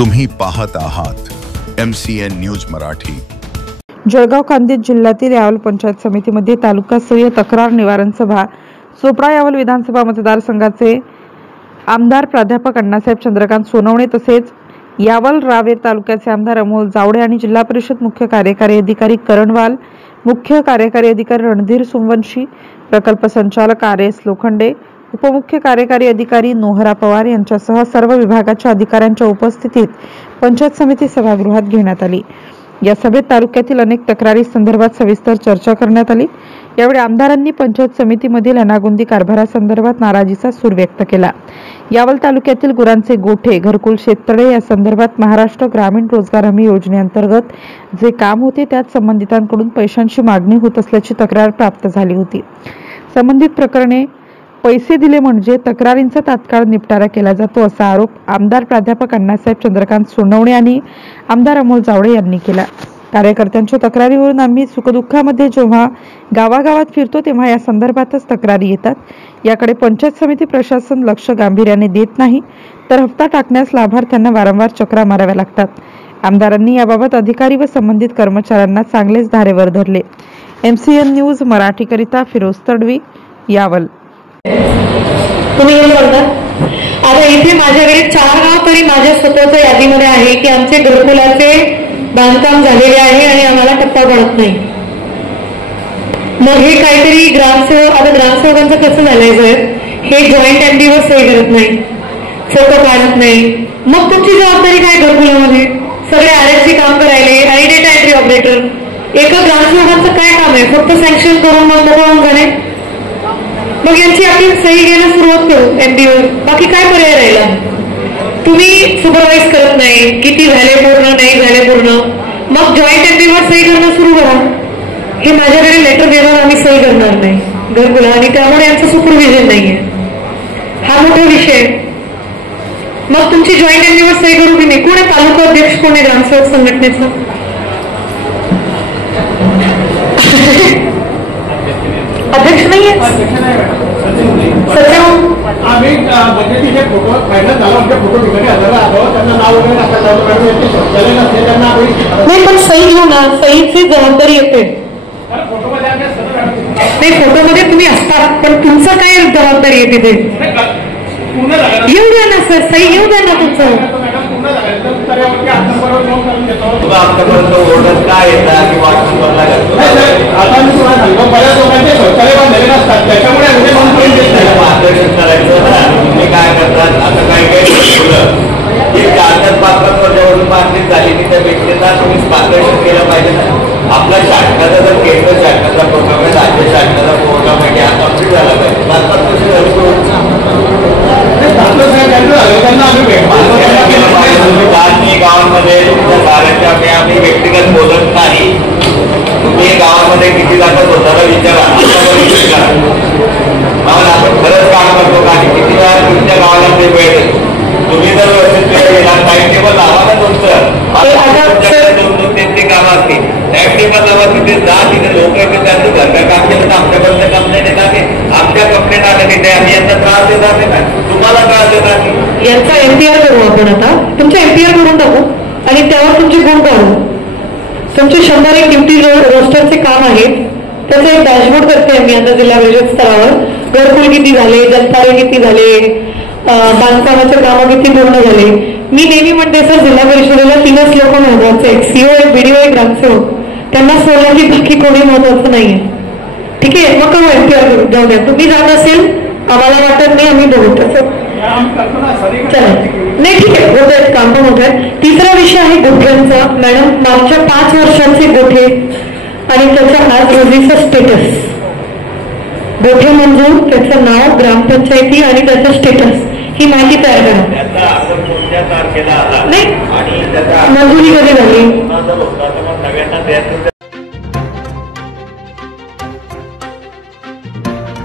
तुम्ही पाहत आहात MCN न्यूज मराठी। जळगाव कांदित जिल्ह्यातील यावल पंचायत समितीमध्ये तालुकास्तरीय तक्रार निवारण सभा चोपडा यावल विधानसभा मतदारसंघाचे आमदार प्राध्यापक अण्णासाहेब चंद्रकांत सोनवणे तसेच यावल रावेर तालुक्याचे आमदार अमोल जावडे आणि जिल्हा परिषद मुख्य कार्यकारी अधिकारी करणवाल, मुख्य कार्यकारी अधिकारी रणधीर सुमवंशी, प्रकल्प संचालक RS लोखंडे, उपमुख्य कार्यकारी अधिकारी नोहरा पवार यांच्यासह सर्व विभागाच्या अधिकाऱ्यांच्या उपस्थितीत पंचायत समिती सभागृहात घेण्यात आली। या सभेत तालुक्यातील अनेक तक्रारी संदर्भात सविस्तर चर्चा करण्यात आली। यावेळी आमदारांनी पंचायत समितीमधील अनागोंदी कारभारासंदर्भात नाराजीचा सूर व्यक्त केला। यावल तालुक्यातील गुरांचे गोठे, घरकुल शेततळे या संदर्भात महाराष्ट्र ग्रामीण रोजगार हमी योजनेअंतर्गत जे काम होते त्यात संबंधितांकडून पैशांची मागणी होत असल्याची तक्रार प्राप्त झाली होती। संबंधित प्रकरणे पैसे दिले म्हणजे तक्रारींचा तात्काळ निपटारा केला जातो असा आरोप आमदार प्राध्यापक अण्णासाहेब चंद्रकांत सोनवणे आणि आमदार अमोल जावडे यांनी केला। कार्यकर्त्यांच्या तक्रारीवरून आम्ही सुखदुःखामध्ये जेव्हा गावागावात फिरतो तेव्हा या संदर्भातच तक्रारी येतात। याकडे पंचायत समिती प्रशासन लक्ष गांभीर्याने देत नाही, तर हप्ता टाकण्यास लाभार्थ्यांना वारंवार चक्रा माराव्या लागतात। आमदारांनी याबाबत अधिकारी व संबंधित कर्मचाऱ्यांना चांगलेच धारेवर धरले। MCN न्यूज मराठी करिता फिरोज तडवी, यावल। तुम्ही हे म्हणता आता इथे माझ्याकडे 4 गाव तरी माझ्या स्वतःच्या यादीमध्ये आहे की आमचे घरकुलाचे बांधकाम झालेले आहे आणि आम्हाला टप्पा पडत नाही। मग हे काहीतरी ग्रामसेवक, आता ग्रामसेवकांचं कसं झालंय सर, हे जॉईंट MD वर सही करत नाही, फोटो काढत नाही। मग तुमची जबाबदारी काय घरकुलामध्ये? सगळे RSC काम करायले आणि डेटा एंट्री ऑपरेटर, एका ग्रामसेवकांचं काय काम आहे? फक्त सँक्शन करून मग मोकळून जाणे। मग यांची आपण सही घ्यायला सुरुवात करू MD वर, बाकी काय पर्याय राहिला? तुम्ही सुपरवाइज करत नाही, किती झाले पूर्ण, नाही झाले पूर्ण, मग जॉईंट MD वर सही करणं सुरू करा। हे माझ्याकडे लेटर देणार, आम्ही सही करणार नाही घरकुला, आणि त्यामुळे यांचं सुपरविजन नाहीये, हा मोठा विषय। मग तुमची जॉईंट MD वर सही करू की नाही? कोण आहे तालुका अध्यक्ष, कोण आहे ग्रामसेवक संघटनेचा? अध्यक्ष नाहीये नाही, पण सही घेऊ ना, सहीची जबाबदारी येते। नाही, फोटोमध्ये तुम्ही असतात पण तुमचं काय जबाबदारी येते ते येऊ द्या ना सर, सही येऊ द्या ना तुमचं। काय येतात किंवा आता मी तुम्हाला सांगतो, बऱ्याच लोकांचे शौचालय बांधलेले नसतात, त्याच्यामुळे मार्गदर्शन करायचं ना। तुम्ही काय करतात, आता काही काही कागदपत्रात वर्षावरून बांधणी झाली की त्या व्यक्तीला तुम्ही मार्गदर्शन केलं पाहिजे ना। आपला शासनाचा जर केंद्र शासनाचा प्रोग्राम आहे, राज्य शासनाचा प्रोग्राम आहे, हा कम्प्लीट झाला पाहिजे। 5-5 वर्ष गावांमध्ये तुमच्या कार्याच्या आम्ही व्यक्तिगत बोलत नाही। तुम्ही गावामध्ये किती जाता स्वतःला विचारा, आपण खरंच काम करतो का, किती वेळा तुमच्या गावाला ते वेळ देतो? तुम्ही जर व्यवस्थित वेळ दिला, टाइम टेबल लावा ना तुमचं, 2-3 काम असतील, टाइम टेबल लावा, तिथे जा, तिथे लोक त्यांचं घरचं काम केलं तर आमच्यापर्यंत कंप्लेंट येणार नाही, आमच्या कंप्लेंट आलं तिथे आम्ही यांचा त्रास देणार नाही, तुम्हाला त्रास देणार नाही। यांचा MPR करू आपण, आता तुमच्या MPR करून टाकू आणि त्यावर तुमचे गुण काढू। तुमचे 100 ड्युटी रोस्टरचे काम आहेत, त्याचं एक डॅशबोर्ड करते मी आता जिल्हा परिषद स्तरावर। घरकुल किती झाले, जलतारे किती झाले, बांधकामाचे कामं किती पूर्ण झाले। मी नेहमी म्हणते सर, जिल्हा परिषदेला 3च लोक महत्वाचे, एक CO, एक BDO, एक ग्रामसेवक, त्यांना सोडलं की बाकी कोणी महत्वाचं नाहीये। ठीक आहे, मग करू MPR करू, जाऊ द्या। तुम्ही जात असेल, आम्हाला वाटत नाही, आम्ही बघू तसं, चला नाही ठीक आहे, होत आहेत, काम पण होत आहेत। तिसरा विषय आहे गोठ्यांचा। मॅडम, मागच्या 5 वर्षांचे गोठे आणि त्याच्या आज रोजीचं स्टेटस, गोठे मंजूर, त्याचं नाव, ग्रामपंचायती आणि त्याचं स्टेटस, ही माहिती तयार करा। नाही, मंजुरी कधी झाली?